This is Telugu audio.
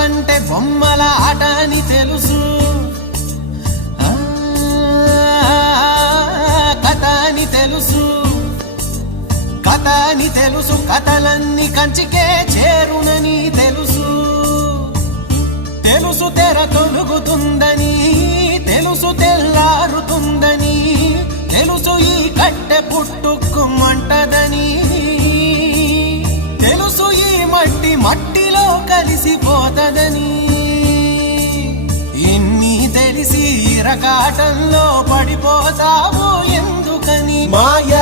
బతుకంటే బొమ్మల ఆట అని తెలుసు, కథ అని తెలుసు, కథ అని తెలుసు, కథలన్నీ కంచికే చేరునని తెలుసు, తెలుసు తెర తొలుగుతుందని, తెలుసు తెల్లారుతుందని, తెలుసు ఈ కట్టె పుట్టుకుమంటదని, తెలుసు ఈ మట్టి మట్టిలో కలిసిపోతదని, ఇన్ని తెలిసి ఇరకాటంలో పడిపోతావు ఎందుకని? మాయ